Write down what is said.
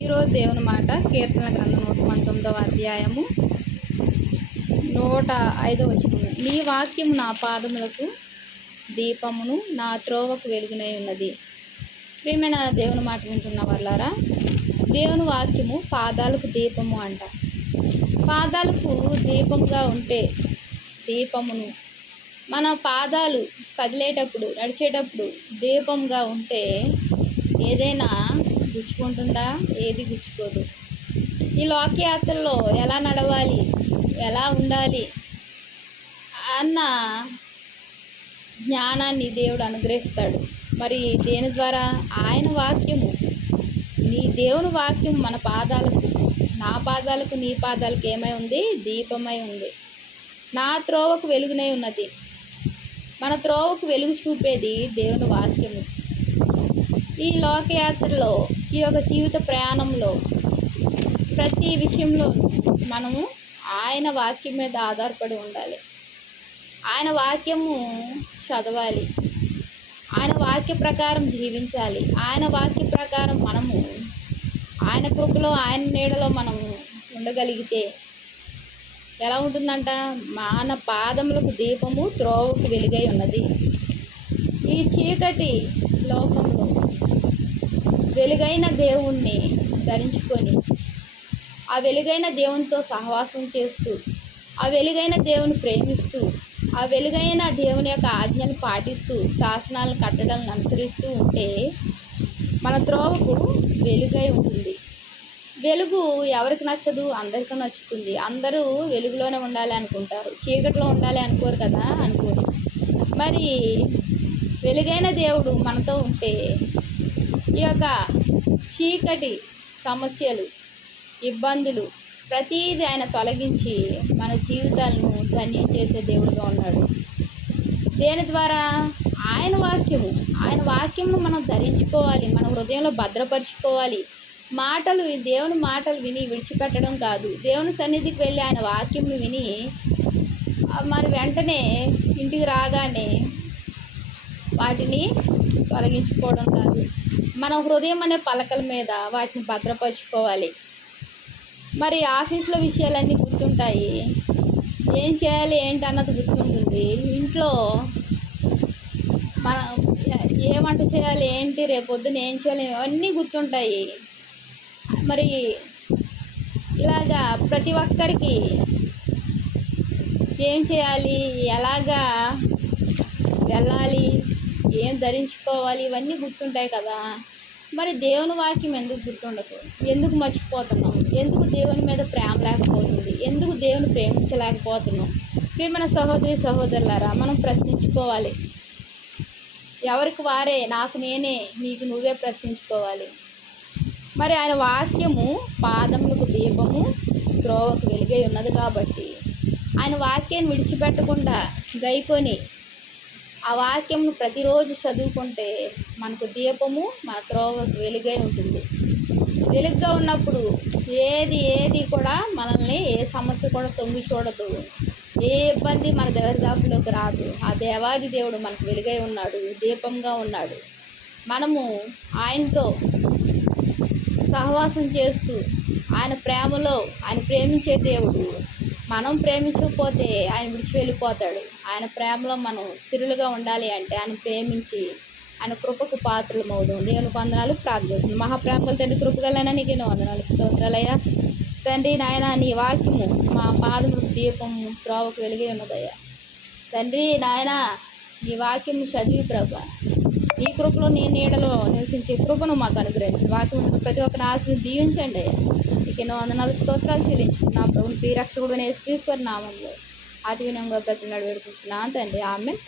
ఈరోజు దేవుని మాట కీర్తన గ్రంథం 119వ అధ్యాయము 105వ వచనము. నీ వాక్యము నా పాదములకు దీపమును, నా త్రోవకు వెలుగునై ఉన్నది. ప్రియమైన దేవుని మాట వింటున్న వాళ్ళారా, దేవుని వాక్యము పాదాలకు దీపము అంట. పాదాలకు దీపంగా ఉంటే దీపమును మన పాదాలు కదిలేటప్పుడు, నడిచేటప్పుడు దీపంగా ఉంటే ఏదైనా గుచ్చుకుంటుందా? ఏది గుచ్చుకోదు. ఈ లోకయాత్రలో ఎలా నడవాలి, ఎలా ఉండాలి అన్న జ్ఞానాన్ని దేవుడు అనుగ్రహిస్తాడు. మరి దేని ద్వారా? ఆయన వాక్యము. నీ దేవుని వాక్యం మన పాదాలకు, నా పాదాలకు, నీ పాదాలకు ఏమై ఉంది? దీపమై ఉంది. నా త్రోవకు వెలుగునై ఉన్నది. మన త్రోవకు వెలుగు చూపేది దేవుని వాక్యము. ఈ లోకయాత్రలో, ఈ యొక్క జీవిత ప్రయాణంలో ప్రతి విషయంలో మనము ఆయన వాక్యం మీద ఆధారపడి ఉండాలి. ఆయన వాక్యము చదవాలి. ఆయన వాక్య ప్రకారం జీవించాలి. ఆయన వాక్య ప్రకారం మనము ఆయన కృపలో, ఆయన నీడలో మనము ఉండగలిగితే ఎలా ఉంటుందంట? మన పాదములకు దీపము, త్రోవకు వెలుగై ఉన్నది. ఈ చీకటి లోకంలో వెలుగైన దేవుణ్ణి ధరించుకొని, ఆ వెలుగైన దేవునితో సహవాసం చేస్తూ, ఆ వెలుగైన దేవుని ప్రేమిస్తూ, ఆ వెలుగైన దేవుని యొక్క ఆజ్ఞను పాటిస్తూ, శాసనాలను, కట్టడలను అనుసరిస్తూ ఉంటే మన త్రోవకు వెలుగై ఉంటుంది. వెలుగు ఎవరికి నచ్చదు? అందరికీ నచ్చుతుంది. అందరూ వెలుగులోనే ఉండాలి అనుకుంటారు, చీకటిలో ఉండాలి అనుకోరు కదా, అనుకోరు. మరి వెలుగైన దేవుడు మనతో ఉంటే ఈ యొక్క చీకటి సమస్యలు, ఇబ్బందులు ప్రతీది ఆయన తొలగించి మన జీవితాలను ధన్యం చేసే దేవుడుగా ఉన్నాడు. దేని ద్వారా? ఆయన వాక్యము. ఆయన వాక్యమును మనం ధరించుకోవాలి, మన హృదయంలో భద్రపరుచుకోవాలి. మాటలు, దేవుని మాటలు విని విడిచిపెట్టడం కాదు. దేవుని సన్నిధికి వెళ్ళి ఆయన వాక్యమును విని మరి వెంటనే ఇంటికి రాగానే వాటిని తొలగించుకోవడం కాదు. మన హృదయం అనే పలకల మీద వాటిని భద్రపరుచుకోవాలి. మరి ఆఫీస్లో విషయాలన్నీ గుర్తుంటాయి, ఏం చేయాలి ఏంటి అన్నది గుర్తుంటుంది. ఇంట్లో మనం ఏ వంట చేయాలి ఏంటి, రేపొద్దున ఏం చేయాలి అవన్నీ గుర్తుంటాయి. మరి ఇలాగా ప్రతి ఒక్కరికి ఏం చేయాలి, ఎలాగా వెళ్ళాలి, ఏం ధరించుకోవాలి ఇవన్నీ గుర్తుంటాయి కదా. మరి దేవుని వాక్యం ఎందుకు గుర్తుండదు? ఎందుకు మర్చిపోతున్నాం? ఎందుకు దేవుని మీద ప్రేమ లేకపోతుంది? ఎందుకు దేవుని ప్రేమించలేకపోతున్నాం? ప్రియమైన సహోదరి సహోదరులారా, మనం ప్రశ్నించుకోవాలి. ఎవరికి వారే, నాకు నేనే, నీకు నువ్వే ప్రశ్నించుకోవాలి. మరి ఆయన వాక్యము పాదములకు దీపము, త్రోవకు వెలుగై ఉన్నది కాబట్టి ఆయన వాక్యాన్ని విడిచిపెట్టకుండా గైకొని ఆ వాక్యంను ప్రతిరోజు చదువుకుంటే మనకు దీపము, మన త్రోవకు వెలుగై ఉంటుంది. వెలుగుగా ఉన్నప్పుడు ఏది కూడా మనల్ని, ఏ సమస్య కూడా తొంగి చూడదు, ఏ ఇబ్బంది మన దరిదాపులోకి రాదు. ఆ దేవాది దేవుడు మనకు వెలుగై ఉన్నాడు, దీపంగా ఉన్నాడు. మనము ఆయనతో సహవాసం చేస్తూ ఆయన ప్రేమలో, ఆయన ప్రేమించే దేవుడు. మనం ప్రేమించకపోతే ఆయన విడిచి వెళ్ళిపోతాడు. ఆయన ప్రేమలో మనం స్థిరులుగా ఉండాలి అంటే ఆయన ప్రేమించి ఆయన కృపకు పాత్రలమవుదాం. దేవునికి వందనాలు. ప్రార్థిస్తుంది. మహాప్రేమగల తండ్రి, కృపగలైనా నీకు ఎన్నో వందనాలు, స్తోత్రాలయ్యా. తండ్రి నాయన, నీ వాక్యము మా పాదములకు దీపము, త్రోవకు వెలుగై ఉన్నదయ్యా. తండ్రి నాయన, నీ వాక్యము చదివి ప్రభా, నీ కృపలో, నీ నీడలో నివసించే కృపను మాకు అనుగ్రహించండి. వాక్యం ప్రతి ఒక్కరిని ఆశీర్వదించి దీవించండి అయ్యా. నీకు ఎన్నో వందనాలు, స్తోత్రాలు చెల్లించుకున్నా ప్రభుని ప్రియరక్షకుడు యేసుక్రీస్తు నామములో అతి వినయంగా బ్రతిమలాడి వేడుకుంటున్నాను తండ్రి. ఆమేన్.